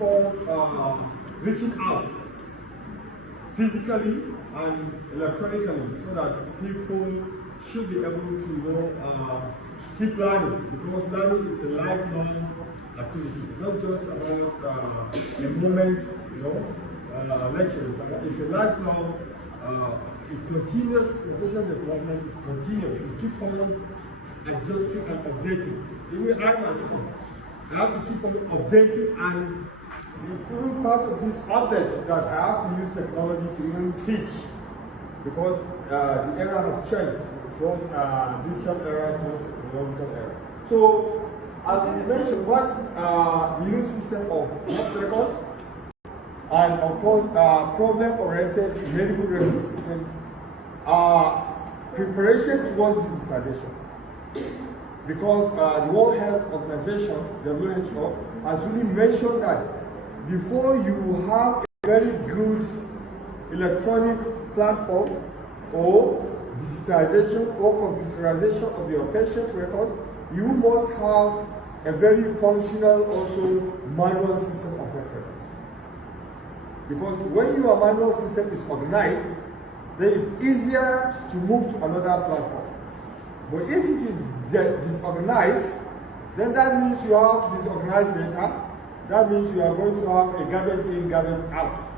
keep on reaching out physically and electronically so that people should be able to keep learning, because learning is a lifelong activity. It's not just about a moment, lectures. It's a lifelong, it's continuous. Professional development is continuous. You keep on adjusting and updating. Even I myself, I have to keep on updating, and it's even part of this update that I have to use technology to even teach, because the era has changed. It was digital era, it was technological era. So, as we mentioned, what the new system of health records, and of course, problem-oriented medical record system are preparation towards digitalization. Because the World Health Organization, WHO, has really mentioned that before you have a very good electronic platform or digitization or computerization of your patient records, you must have a very functional also manual system of records. Because when your manual system is organized, then it's easier to move to another platform. But if it is disorganized, then that means you have disorganized data. That means you are going to have a garbage in, garbage out.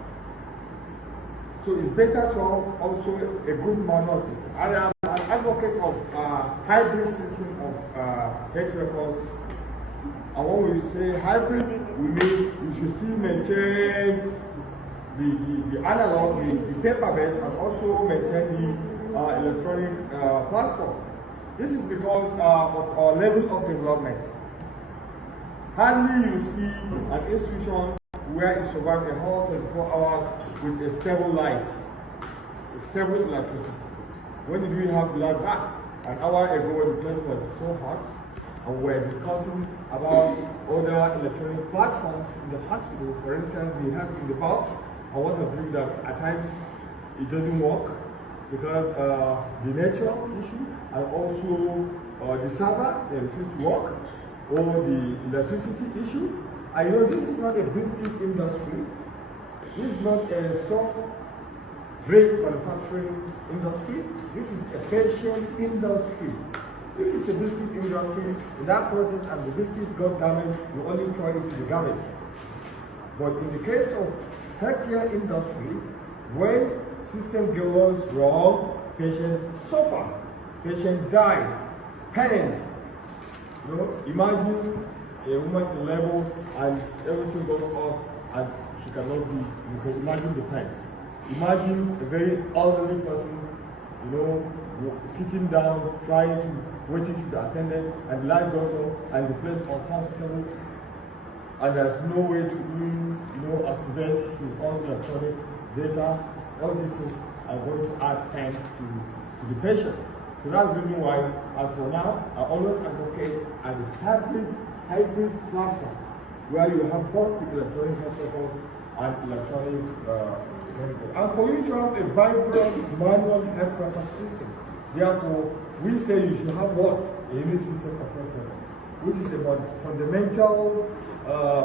So it's better to have also a good manual system. I am an advocate of hybrid system of health records. And when we say hybrid, we mean you should still maintain the analog, the paper-based, and also maintain the electronic platform. This is because of our level of development. Hardly you see an institution where it survives a whole 24 hours with a stable light, a stable electricity. When did we have the light back? An hour ago when the place was so hot, and we were discussing about other electronic platforms in the hospital. For instance, they have in the box, and what have you that at times it doesn't work because the nature issue, and also the server, they refuse to work, or the electricity issue. I know this is not a biscuit industry. This is not a soft drink manufacturing industry. This is a patient industry. If it's a biscuit industry, in that process and the biscuit got damaged, you only throw it to the garbage. But in the case of healthcare industry, when system goes wrong, patient suffer, patient dies, parents. Imagine a woman in labor and everything goes off and she cannot be. You can imagine the parents. Imagine a very elderly person, sitting down, waiting to the attendant, and the light goes on, and the place is uncomfortable, and there's no way to activate his own electronic data. All these things are going to add time to the patient. So that's the reason why, as for now, I always advocate a hybrid platform where you have both the electronic health records and electronic medical. And for you to have a vibrant manual health record system, therefore, we say you should have what? A unique system of health records, which is about fundamental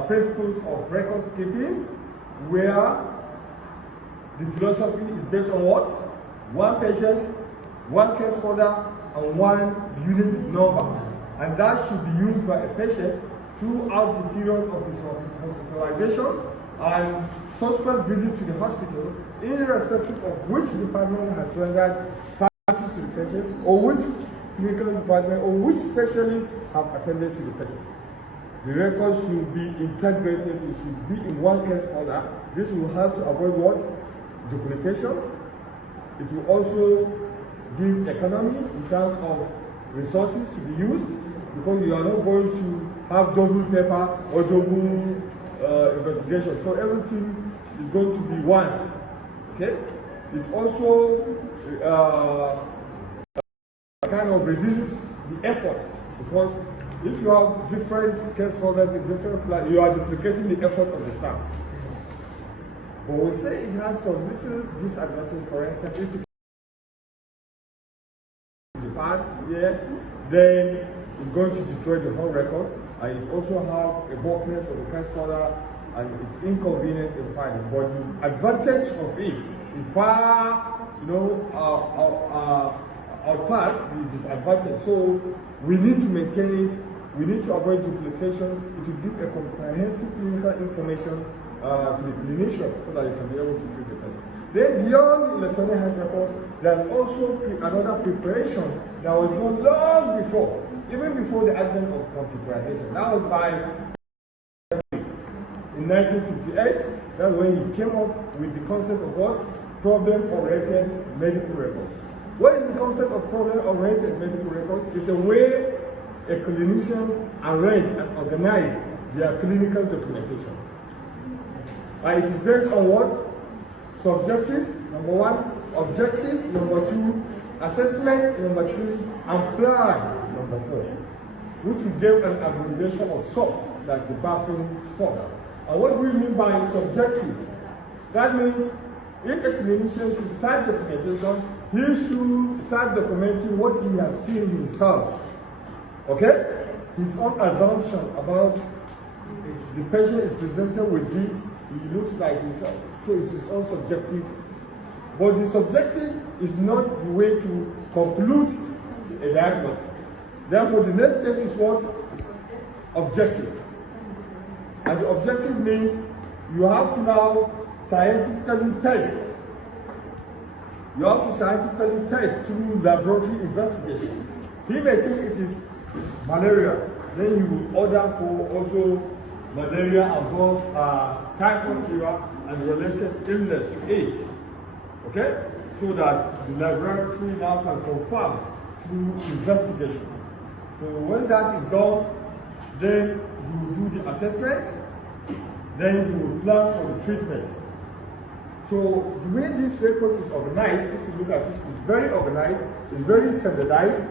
principles of records keeping, where the philosophy is based on what? One patient, one case folder, and one unit number. And that should be used by a patient throughout the period of his hospitalization and subsequent visit to the hospital, irrespective of which department has rendered services to the patient, or which clinical department, or which specialists have attended to the patient. The records should be integrated, it should be in one case folder. This will help to avoid what? Duplication. It will also give economy in terms of resources to be used, because you are not going to have double paper or double investigation. So everything is going to be once. Okay? It also kind of reduces the effort, because if you have different case folders in different plans, you are duplicating the effort of the staff. But we say it has some little disadvantage. For instance, if it in the past year, then it's going to destroy the whole record, and it also have a bulkiness of the case folder and it's inconvenience in finding. But the advantage of it is far, outpass the disadvantage. So we need to maintain it. We need to avoid duplication. It will give a comprehensive clinical information to the clinician so that you can be able to treat the patient. Then beyond electronic health records, there's also another preparation that was done long before, even before the advent of computerization. That was by in 1958. That's when he came up with the concept of what? Problem-oriented medical records. What is the concept of problem-oriented medical records? It's a way a clinician arrange and organize their clinical documentation. And it is based on what? Subjective, number one, objective, number two, assessment, number three, and plan, number four, which we gave an abbreviation of SOP, like the bathroom SOP. And what do we mean by subjective? That means if a clinician should start documentation, he should start documenting what he has seen himself. Okay? His own assumption about the patient is presented with this, he looks like himself. So it's his own subjective. But the subjective is not the way to conclude a diagnosis. Therefore, the next step is what? Objective. And the objective means you have to now scientifically test. You have to scientifically test through laboratory investigation. He may think it is malaria, then he will order for also malaria above typhoid fever and related illness to it. Okay? So that the laboratory now can confirm through investigation. So when that is done, then you will do the assessment, then you will plan for the treatment. So the way this record is organized, if you look at it, it's very organized, it's very standardized.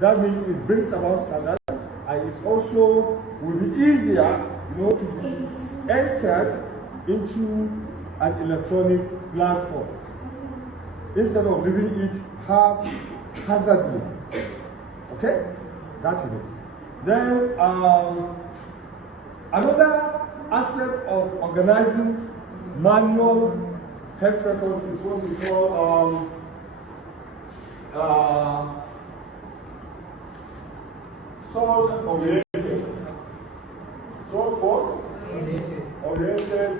That means it brings about standard, and it also will be easier, to be entered into an electronic platform instead of leaving it haphazardly. Okay, that is it. Then another aspect of organizing manual health records is what we call source-oriented. Source-oriented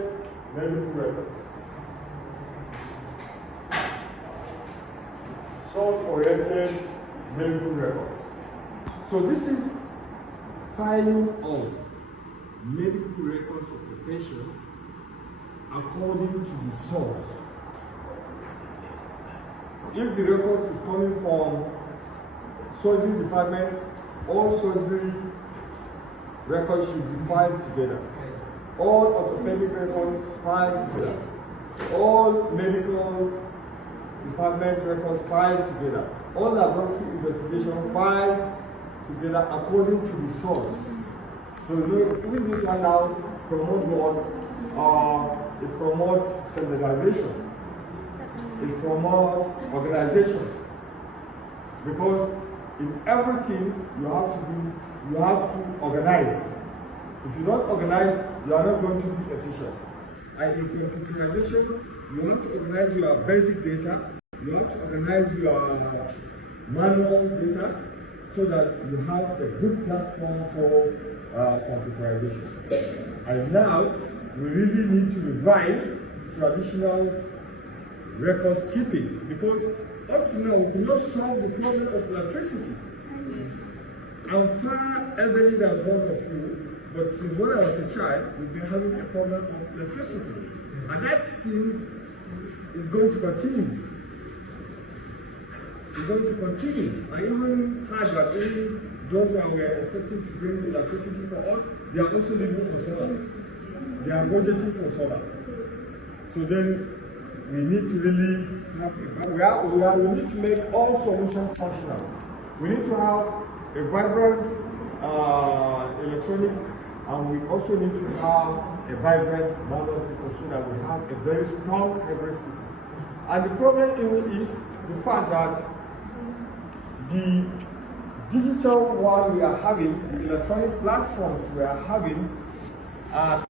medical records. Source-oriented medical records. So this is filing of medical records of the patient according to the source. If the records is coming from surgery department, all surgery records should be filed together. All orthopedic records filed together. All medical department records filed together. All laboratory investigation filed together according to the source. So even this one now promotes what? It promotes standardization. It promotes organization. Because in everything you have to organize. If you don't organize, you are not going to be efficient. And in computerization, you have to organize your basic data, you have to organize your manual data, so that you have a good platform for computerization. And now, we really need to revive traditional record keeping, because up to now we cannot solve the problem of electricity. I'm far elderly than both of you, but since when I was a child, we've been having a problem of electricity. And that seems is going to continue. It's going to continue. I even heard that those who were expecting to bring electricity for us, they are also living for solar. They are budgeting for solar. So then we need to really have we need to make all solutions functional. We need to have a vibrant electronic, and we also need to have a vibrant manual system so that we have a very strong hybrid system. And the problem even is the fact that the digital one we are having, the electronic platforms we are having,